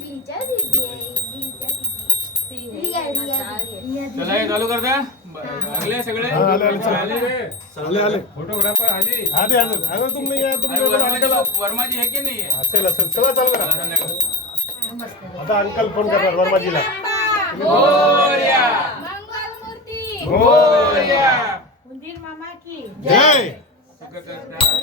Lisa दीदी आहे, Lisa दीदी. रिया दीदी. चला हे चालू करता लागले सगळे आले फोटोग्राफर हाजी आले आले अरे तुम नहीं आया तुम वर्माजी है की नहीं है असेल असेल चला चालू करा संध्याकाळी आता अंकल फोन करणार वर्माजीला मोरया मंगलमूर्ती मोरया उंदीर मामा की जय आषाढी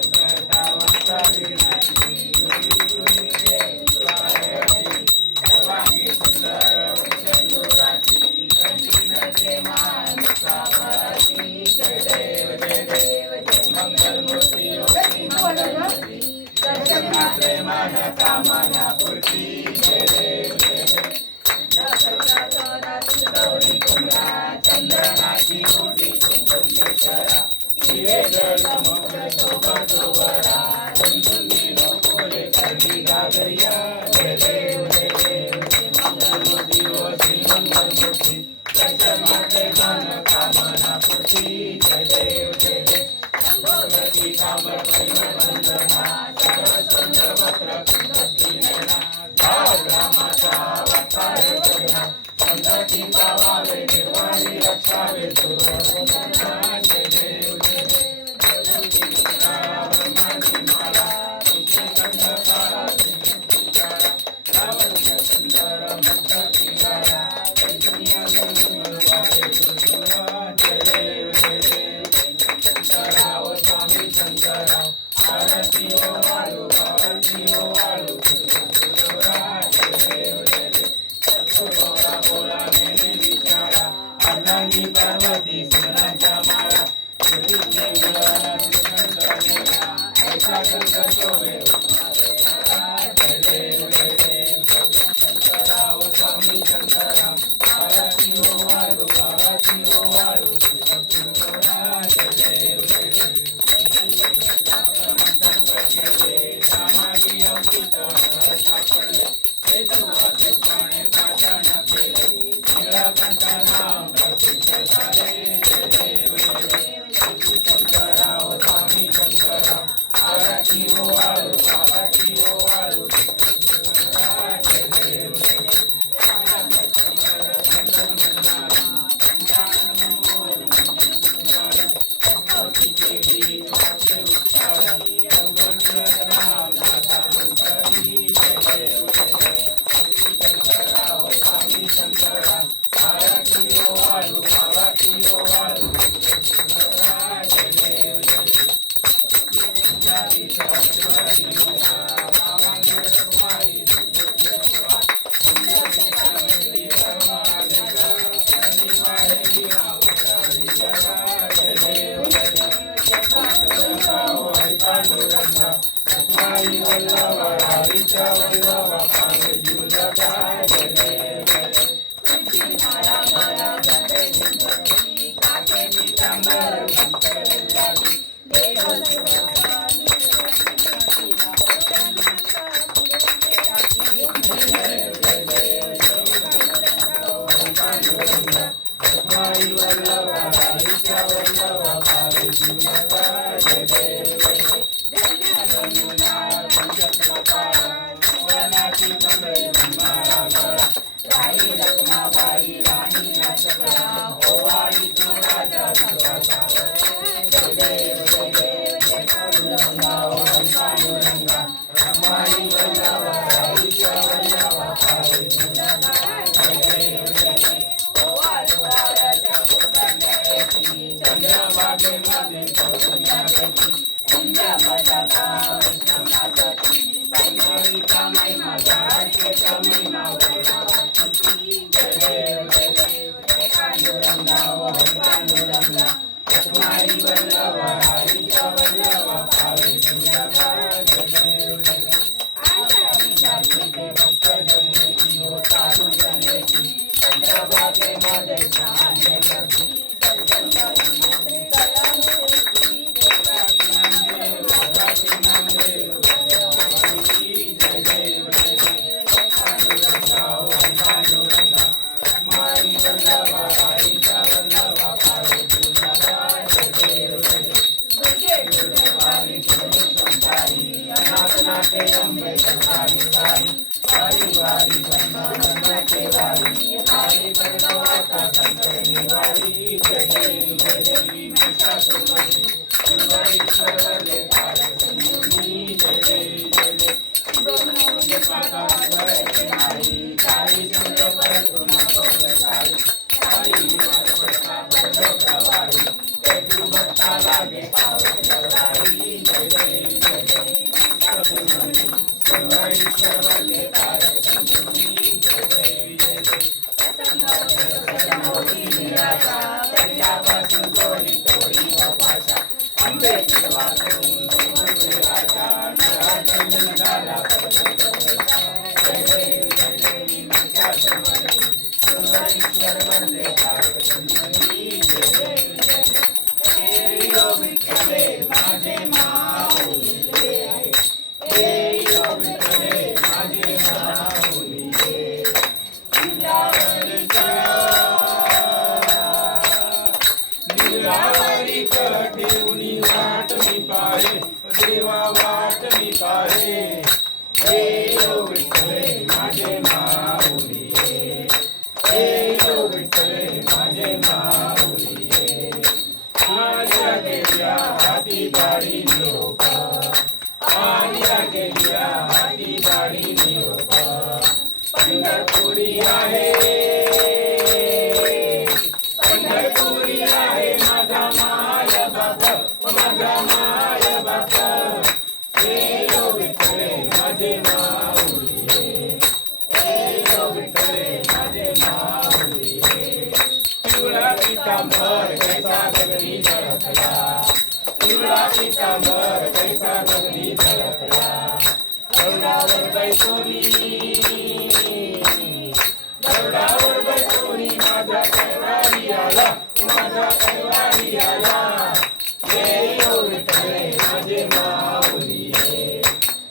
वारी संतानाचे वारी आई परमाता संतनी वारी जय जय देवी महिषासुरमर्दिनी शिवाईश्वर वरदे तारक संजीवनी जय जय जय शिवोऽनुमोदे पाता जय आई काही चंद्र परंतु न पवनकारी काही विमान पडता परलोकवारी तेथील भक्ता लागे पावन जवारी जय जय जय महिषासुरमर्दिनी शिवाईश्वर वरदे तारक संजीवनी जय जय जय प्रसन्न होती निराशा प्रजापासून तोडी तोडी पाशा अंबेची वाचून आशा निराकरण झाला जय जय जय महिषासुरमर्दिनी शिवाईश्वर वरदे तारक संजीवनी जय जय जय हे यो विठ्ठले माझे माऊली हे यो विठ्ठले माझे माऊली नीलावरी ठेवणी वाट मी पाहे देवा वाट मी पाहे हे यो विठ्ठले माझे माऊली हे यो विठ्ठले माझे माऊली माझ्या गेल्या हाती दाढी निरोप माझ्या गेल्या हाती दाढी निरोप पंढरपुरी आहे पंढरपुरी आहे माझा माय बाप माझा माय बाप हे यो विठ्ठले माझे माऊली हे यो विठ्ठले माझे माऊली पिवळा पितांबर कैसा गगनी झळकला पिवळा पितांबर कैसा गगनी झळकला गरुडावर बैसोनी गरुडावर बैसोनी माझा कैवारी आला माझा कैवारी आला हे यो विठ्ठले माझे माऊली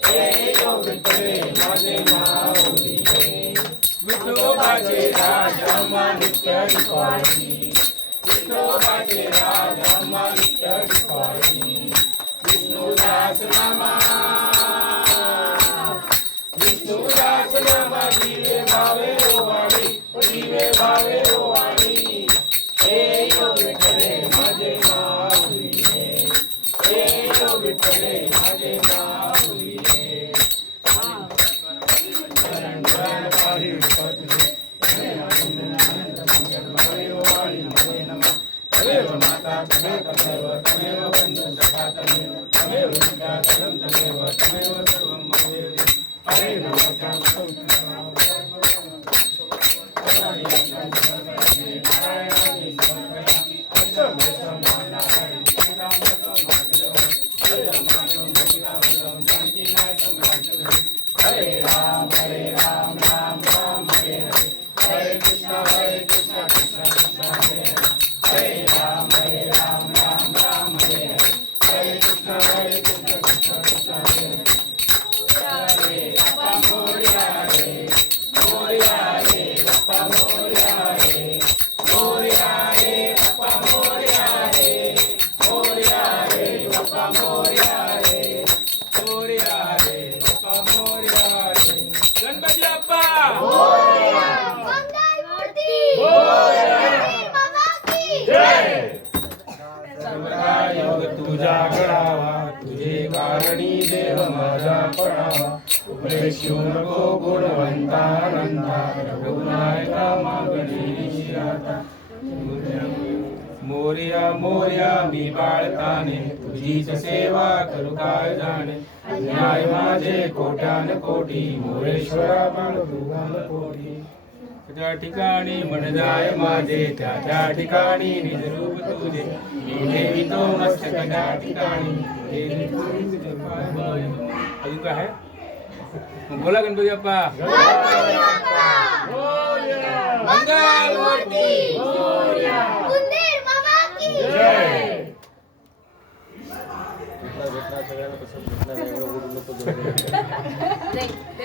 हे यो विठ्ठले माझे माऊली विठोबाचे राज अम्मा नित्य पाळी विठोबाचे राज अम्मा नित्य पाळी विष्णुदास नामा विष्णुदास नामा दिवे भावे ओवाळी दिवे भावे ओवाळी हे यो विठ्ठले माझे माऊली हे यो विठ्ठले माझे माऊली शरण शरण पाही तमेव माता तमेव सर्व तमेव बंधु सखा तमेव विद्या तमेव सर्वं ममेव हरे नमः हरे राम राम राम हरे हरे कृष्ण कृष्ण कृष्ण हरे हरे राम राम राम हरे हरे कृष्ण कृष्ण कृष्ण हरे हरे बाप्पा मोरया रे मोरया रे बाप्पा मोरया रे मोरया रे बाप्पा मोरया रे मोरया रे बाप्पा मोरया रे मोरया रे बाप्पा मोरया रे गणपती बाप्पा मोरया मंगलमूर्ती बाबा की जय सर्वदा योग तुझा घडावा तुझे कारणी देव माझा पडावा उपदेशू नको गुणवंता अनंता रघुनायका मागणी शिराता मोरया मोरया मी बाळताने तुझीच सेवा करू काय जाणे अन्याय माझे कोट्यान कोटी मोरेश्वरा बाळ तुगाल कोटी त्या ठिकाणी मन जाय माझे त्या त्या ठिकाणी निज रूप तुझे मी देवितो मस्तक त्या ठिकाणी अजून काय आहे बोला गणपती बाप्पा मंगलमूर्ती बुंदेर बाबा की जय सगळ्यांना